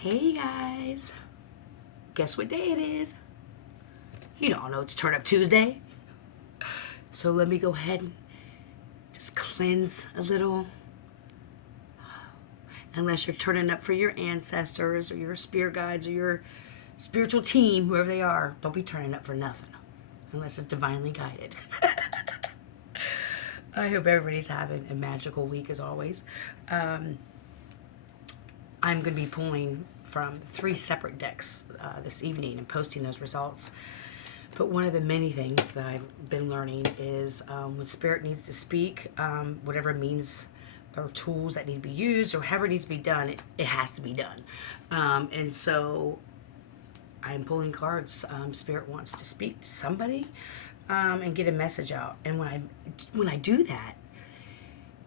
Hey guys, guess what day it is? You all know it's Turn Up Tuesday. So let me go ahead and just cleanse a little. Unless you're turning up for your ancestors or your spirit guides or your spiritual team, whoever they are, don't be turning up for nothing. Unless it's divinely guided. I hope everybody's having a magical week as always. I'm going to be pulling from 3 separate decks this evening and posting those results. But one of the many things that I've been learning is when spirit needs to speak, whatever means or tools that need to be used or however it needs to be done, it has to be done. And so I'm pulling cards. Spirit wants to speak to somebody and get a message out. And when I do that,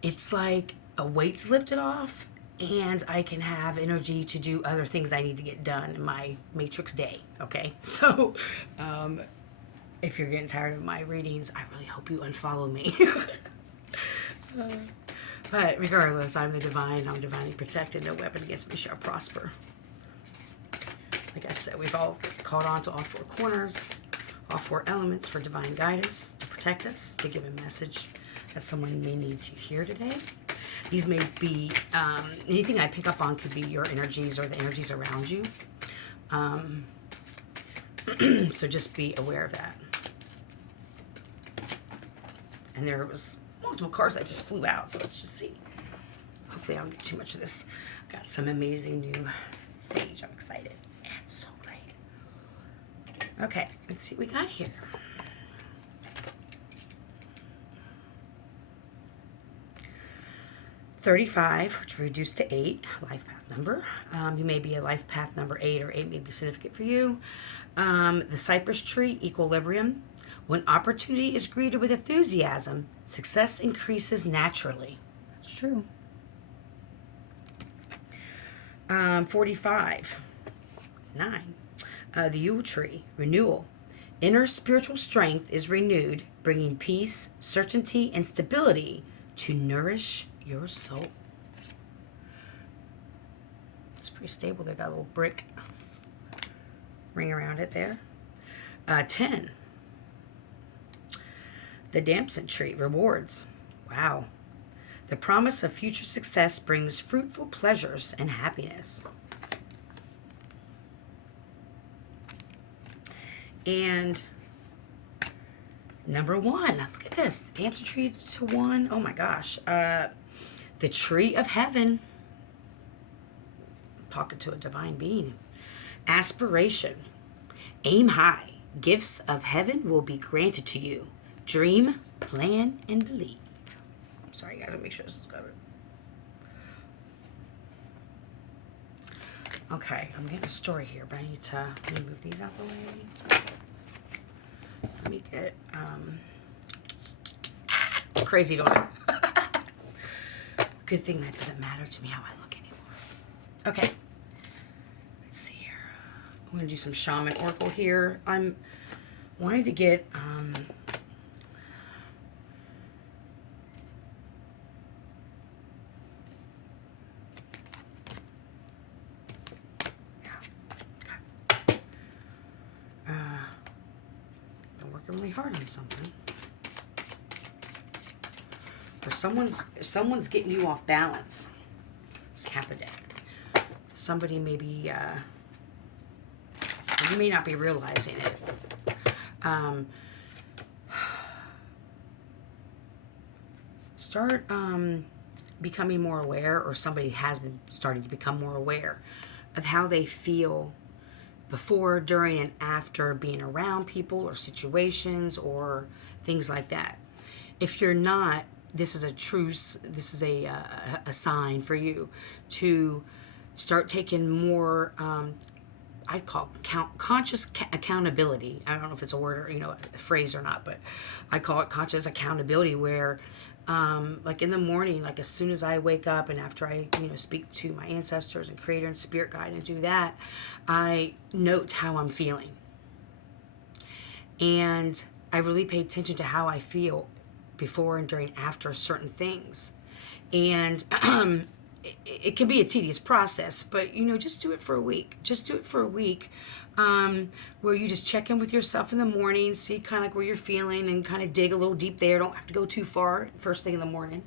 it's like a weight's lifted off and I can have energy to do other things I need to get done in my matrix day. Okay, so if you're getting tired of my readings, I really hope you unfollow me. But regardless, I'm the divine. I'm divinely protected. No weapon against me shall prosper. Like I said, we've all called on to all 4 corners, all 4 elements for divine guidance to protect us, to give a message that someone may need to hear today. These may be, anything I pick up on could be your energies or the energies around you. So just be aware of that. And there was multiple cards that just flew out, so let's just see. Hopefully I don't get too much of this. Got some amazing new sage. I'm excited. It's so great. Okay, let's see what we got here. 35, which reduced to 8, life path number. You may be a life path number 8, or 8 may be significant for you. The cypress tree, equilibrium. When opportunity is greeted with enthusiasm, success increases naturally. That's true. 45, 9. The Yule tree, renewal. Inner spiritual strength is renewed, bringing peace, certainty, and stability to nourish your soul. It's pretty stable. They got a little brick ring around it there. 10. The damson tree, rewards. Wow. The promise of future success brings fruitful pleasures and happiness. And number 1. Look at this. The damson tree to 1. Oh my gosh. The tree of heaven. I'm talking to a divine being. Aspiration. Aim high. Gifts of heaven will be granted to you. Dream, plan, and believe. I'm sorry, guys. I'll make sure this is covered. Okay, I'm getting a story here, but I need to move these out the way. Let me get crazy going on. Good thing that doesn't matter to me how I look anymore. Okay, let's see here. I'm going to do some shaman oracle here. I'm wanting to get been working really hard on something. Or someone's getting you off balance. It's half a deck. Somebody may be, you may not be realizing it. Start becoming more aware, or somebody has been starting to become more aware of how they feel before, during, and after being around people or situations or things like that. If you're not, this is a sign for you to start taking more, I call conscious accountability. I don't know if it's a word or, a phrase or not, but I call it conscious accountability, where like in the morning, like as soon as I wake up and after I, speak to my ancestors and creator and spirit guide and do that, I note how I'm feeling. And I really pay attention to how I feel before and during after certain things. And it can be a tedious process, but just do it for a week. Just do it for a week, where you just check in with yourself in the morning, see kind of like where you're feeling, and kind of dig a little deep there. Don't have to go too far first thing in the morning.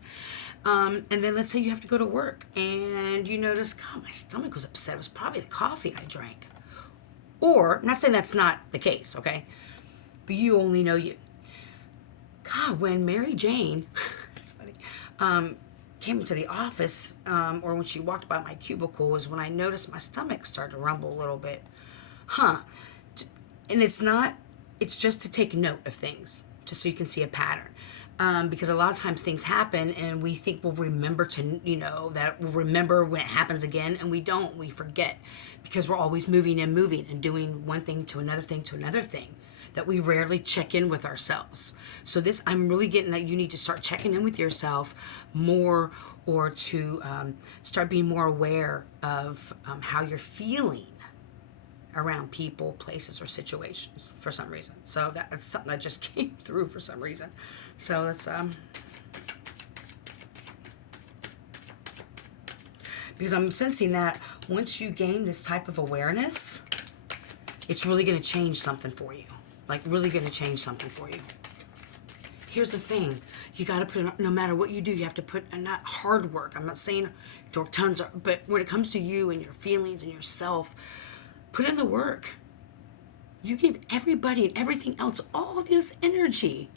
And then let's say you have to go to work and you notice, God, my stomach was upset. It was probably the coffee I drank. Or, not saying that's not the case, okay? But you only know you. God, when Mary Jane, it's funny, came into the office, or when she walked by my cubicle, was when I noticed my stomach start to rumble a little bit. And it's just to take note of things, just so you can see a pattern. Because a lot of times things happen and we think we'll remember that we'll remember when it happens again, and we don't. We forget because we're always moving and doing one thing to another thing, that we rarely check in with ourselves. So I'm really getting that you need to start checking in with yourself more, or to start being more aware of how you're feeling around people, places, or situations for some reason. So that's something that just came through for some reason. So let's because I'm sensing that once you gain this type of awareness, it's really going to change something for you. Like, really going to change something for you. Here's the thing. You got to put, no matter what you do, you have to put, and not hard work. I'm not saying to work tons, but when it comes to you and your feelings and yourself, put in the work. You give everybody and everything else all this energy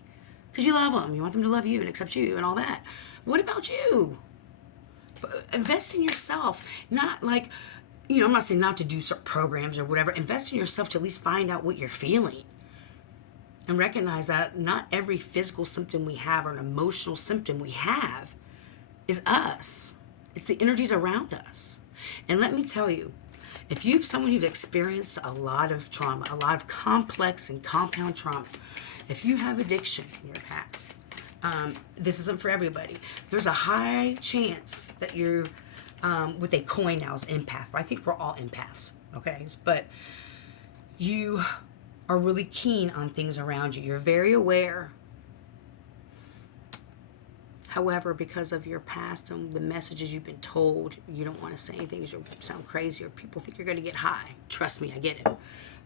because you love them. You want them to love you and accept you and all that. What about you? Invest in yourself. Not like, I'm not saying not to do certain programs or whatever. Invest in yourself to at least find out what you're feeling. And recognize that not every physical symptom we have or an emotional symptom we have is us. It's the energies around us. And let me tell you, if someone who's experienced a lot of trauma, a lot of complex and compound trauma, if you have addiction in your past, this isn't for everybody. There's a high chance that you're, what they coin now is empath. But I think we're all empaths, okay? But you are really keen on things around you. You're very aware. However, because of your past and the messages you've been told, you don't want to say anything because you'll sound crazy or people think you're going to get high. Trust me, I get it.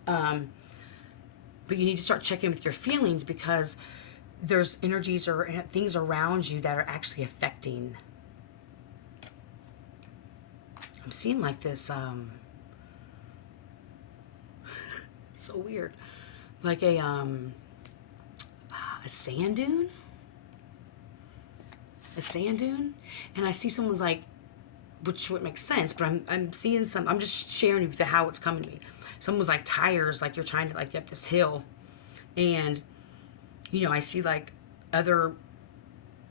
But you need to start checking with your feelings, because there's energies or things around you that are actually affecting. I'm seeing like this, so weird, like a sand dune. A sand dune, and I see someone's like, which would make sense, but I'm seeing some. I'm just sharing with you how it's coming to me. Someone's like tires, like you're trying to like get up this hill, and I see like other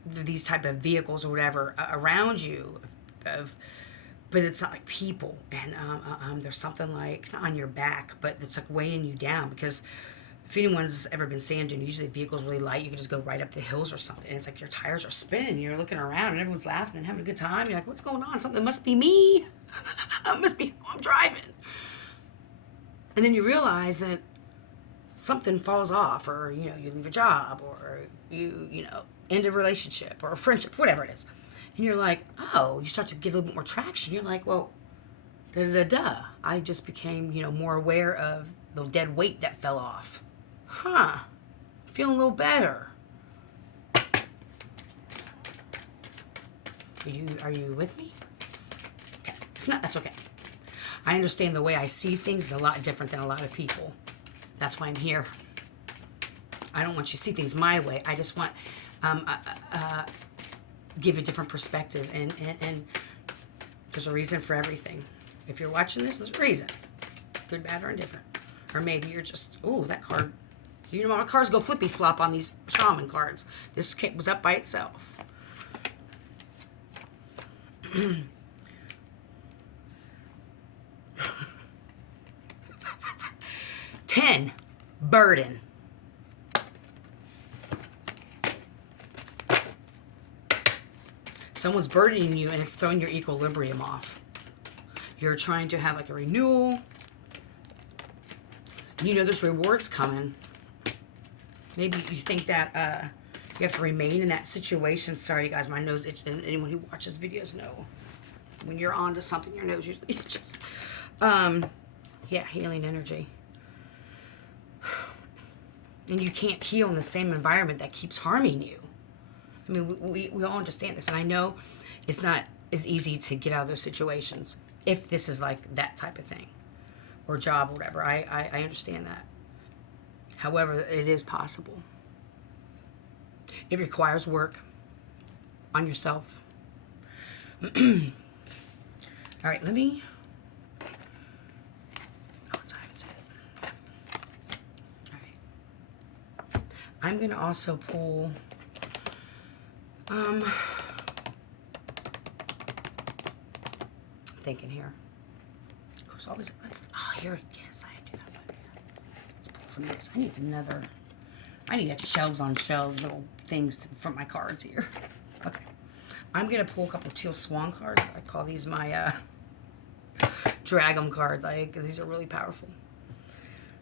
these type of vehicles or whatever around you, but it's not like people, and there's something like not on your back, but it's like weighing you down, because if anyone's ever been sand dune, usually the vehicle's really light. You can just go right up the hills or something. And it's like your tires are spinning. You're looking around and everyone's laughing and having a good time. You're like, what's going on? Something must be me. I'm driving. And then you realize that something falls off, or, you leave a job, or you end a relationship or a friendship, whatever it is. And you're like, oh, you start to get a little bit more traction. You're like, well, da-da-da-da. I just became, more aware of the dead weight that fell off. Feeling a little better. Are you with me? Okay. If not, that's okay. I understand the way I see things is a lot different than a lot of people. That's why I'm here. I don't want you to see things my way. I just want give a different perspective, and there's a reason for everything. If you're watching this, there's a reason. Good, bad, or indifferent. Or maybe you're just, that card. My cards go flippy flop on these shaman cards. This was up by itself. 10, burden. Someone's burdening you and it's throwing your equilibrium off. You're trying to have like a renewal. There's rewards coming. Maybe you think that you have to remain in that situation. Sorry, guys, my nose itches, and anyone who watches videos know. When you're onto something, your nose usually itches. Yeah, healing energy. And you can't heal in the same environment that keeps harming you. I mean, we all understand this. And I know it's not as easy to get out of those situations if this is like that type of thing or job or whatever. I understand that. However, it is possible. It requires work on yourself. All right, let me... What time is it? All right. I'm going to also pull... thinking here. Of course, always... here, yes, I do have one. Let's pull from this. I need like shelves on shelves, little things for my cards here. Okay. I'm going to pull a couple teal swan cards. I call these my drag 'em card. Like, these are really powerful.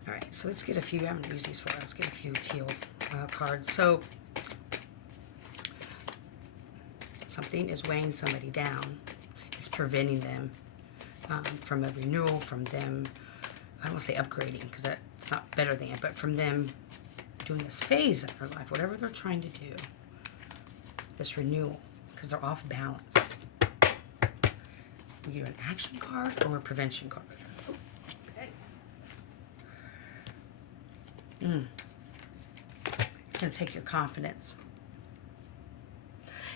All right, so let's get a few. I haven't used these for. Let's get a few teal cards. So something is weighing somebody down. It's preventing them from a renewal, from them, I don't want to say upgrading because that's not better than, but from them doing this phase in their life, whatever they're trying to do, this renewal, because they're off balance. You do an action card or a prevention card. Okay. It's going to take your confidence.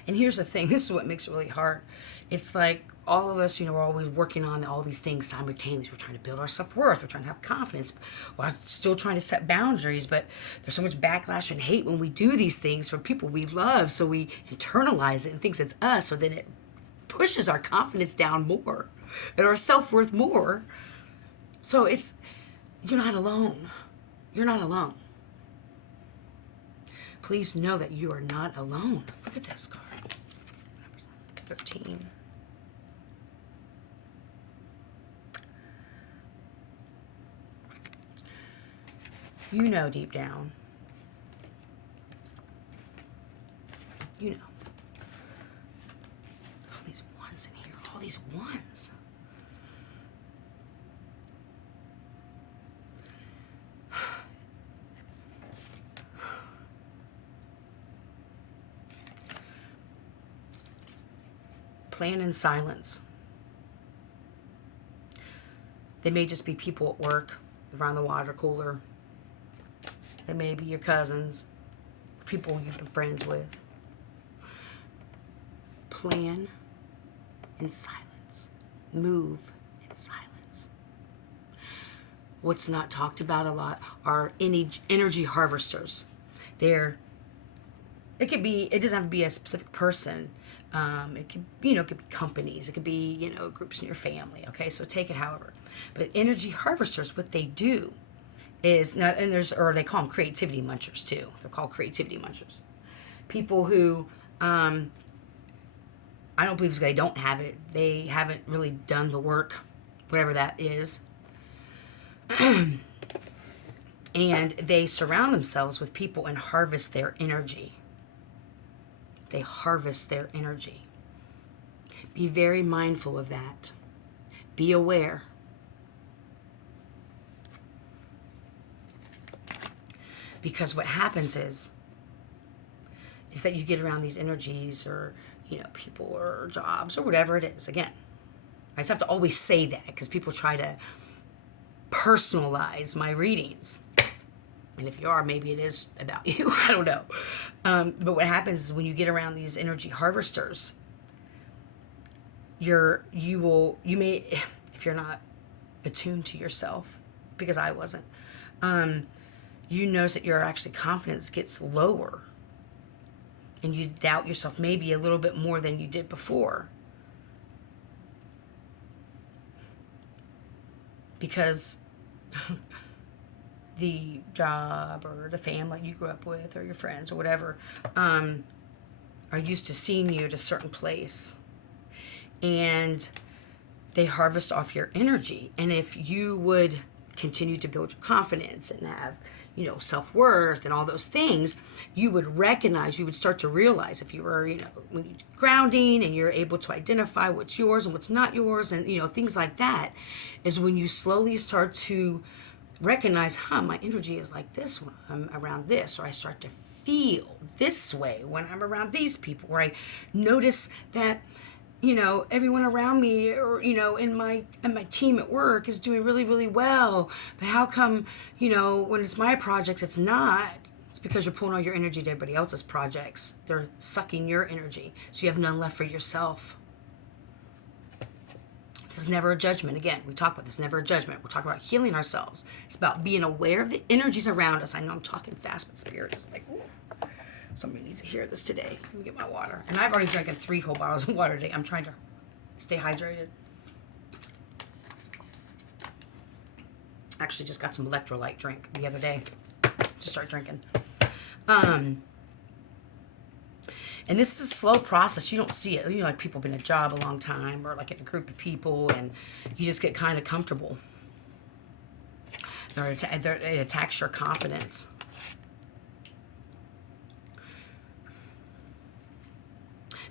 And here's the thing. This is what makes it really hard. It's like all of us, we're always working on all these things simultaneously. We're trying to build our self-worth. We're trying to have confidence. We're still trying to set boundaries, but there's so much backlash and hate when we do these things from people we love, so we internalize it and thinks it's us, so then it pushes our confidence down more and our self-worth more. So you're not alone. You're not alone. Please know that you are not alone. Look at this card. 13. You know deep down. You know. All these ones in here. All these ones. Plan in silence. They may just be people at work, around the water cooler. They may be your cousins, people you've been friends with. Plan in silence. Move in silence. What's not talked about a lot are energy harvesters. It doesn't have to be a specific person. It could be companies. It could be, groups in your family. Okay, so take it however. But energy harvesters, what they do is now, and they call them creativity munchers too. They're called creativity munchers. People who, I don't believe they don't have it. They haven't really done the work, whatever that is. And they surround themselves with people and harvest their energy. They harvest their energy. Be very mindful of that. Be aware. Because what happens is that you get around these energies or, people or jobs or whatever it is. Again, I just have to always say that because people try to personalize my readings. And if you are, maybe it is about you. I don't know. But what happens is when you get around these energy harvesters, you may, if you're not attuned to yourself, because I wasn't, you notice that your actually confidence gets lower. And you doubt yourself maybe a little bit more than you did before. Because the job or the family you grew up with or your friends or whatever are used to seeing you at a certain place. And they harvest off your energy. And if you would continue to build your confidence and have, self-worth and all those things, you would start to realize if you were, when you grounding and you're able to identify what's yours and what's not yours and, things like that, is when you slowly start to recognize, my energy is like this when I'm around this, or I start to feel this way when I'm around these people, where I notice that, everyone around me or, in my team at work is doing really, really well. But how come, when it's my projects, it's not? It's because you're pulling all your energy to everybody else's projects. They're sucking your energy. So you have none left for yourself. This is never a judgment. Again, we talk about this, never a judgment. We're talking about healing ourselves. It's about being aware of the energies around us. I know I'm talking fast, but Spirit is like, ooh. Somebody needs to hear this today. Let me get my water. And I've already drank 3 whole bottles of water today. I'm trying to stay hydrated. Actually just got some electrolyte drink the other day to start drinking. And this is a slow process. You don't see it. Like people have been in a job a long time or like in a group of people and you just get kind of comfortable. It attacks your confidence.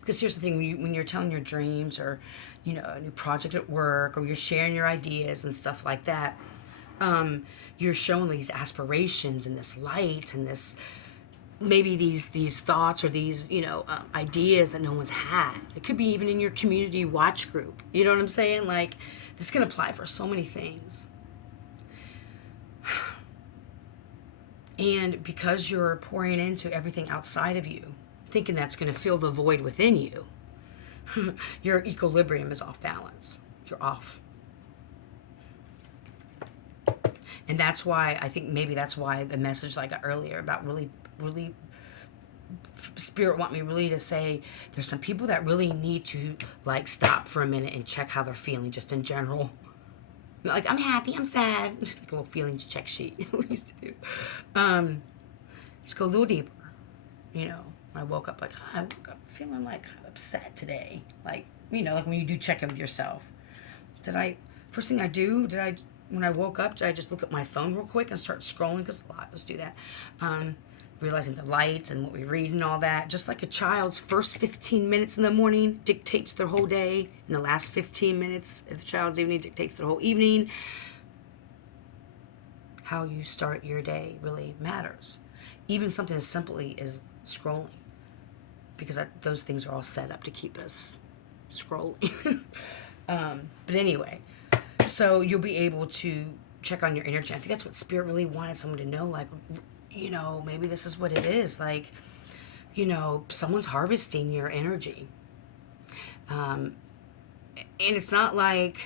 Because here's the thing, when you're telling your dreams or, a new project at work or you're sharing your ideas and stuff like that, you're showing these aspirations and this light and this, maybe these thoughts or these, ideas that no one's had. It could be even in your community watch group. You know what I'm saying? Like, this can apply for so many things. And because you're pouring into everything outside of you, thinking that's going to fill the void within you, your equilibrium is off balance. You're off. And that's why, I think maybe that's why the message I got earlier about really, really, Spirit want me really to say, there's some people that really need to stop for a minute and check how they're feeling just in general. Like, I'm happy, I'm sad. Like a little feelings check sheet we used to do. Let's go a little deeper, I woke up feeling kind of upset today. Like when you do check in with yourself. First thing I do, when I woke up, did I just look at my phone real quick and start scrolling? Because a lot of us do that. Realizing the lights and what we read and all that. Just like a child's first 15 minutes in the morning dictates their whole day. And the last 15 minutes of the child's evening dictates their whole evening. How you start your day really matters. Even something as simply as scrolling. Because those things are all set up to keep us scrolling. But anyway, so you'll be able to check on your energy. I think that's what Spirit really wanted someone to know. Maybe this is what it is. Someone's harvesting your energy. And it's not like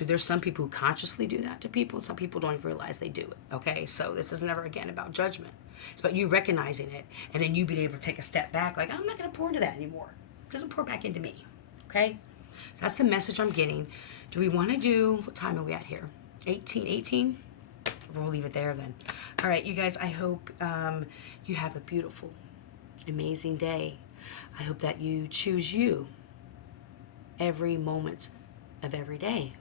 there's some people who consciously do that to people, and some people don't even realize they do it. Okay, so this is never again about judgment. It's about you recognizing it, and then you being able to take a step back, I'm not going to pour into that anymore. It doesn't pour back into me. Okay, so that's the message I'm getting. Do we want to do? What time are we at here? 18. We'll leave it there then. All right, you guys. I hope you have a beautiful, amazing day. I hope that you choose you every moment of every day.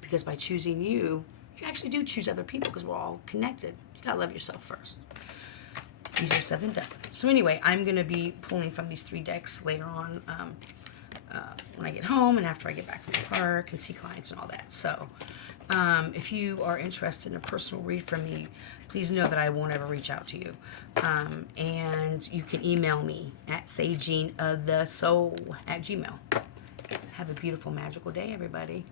Because by choosing you actually do choose other people because we're all connected. You gotta love yourself first. Easier said than done. So anyway, I'm gonna be pulling from these 3 decks later on when I get home and after I get back from the park and see clients and all that. So if you are interested in a personal read from me, please know that I won't ever reach out to you. And you can email me at sageingofthesoul@gmail.com. Have a beautiful, magical day, everybody.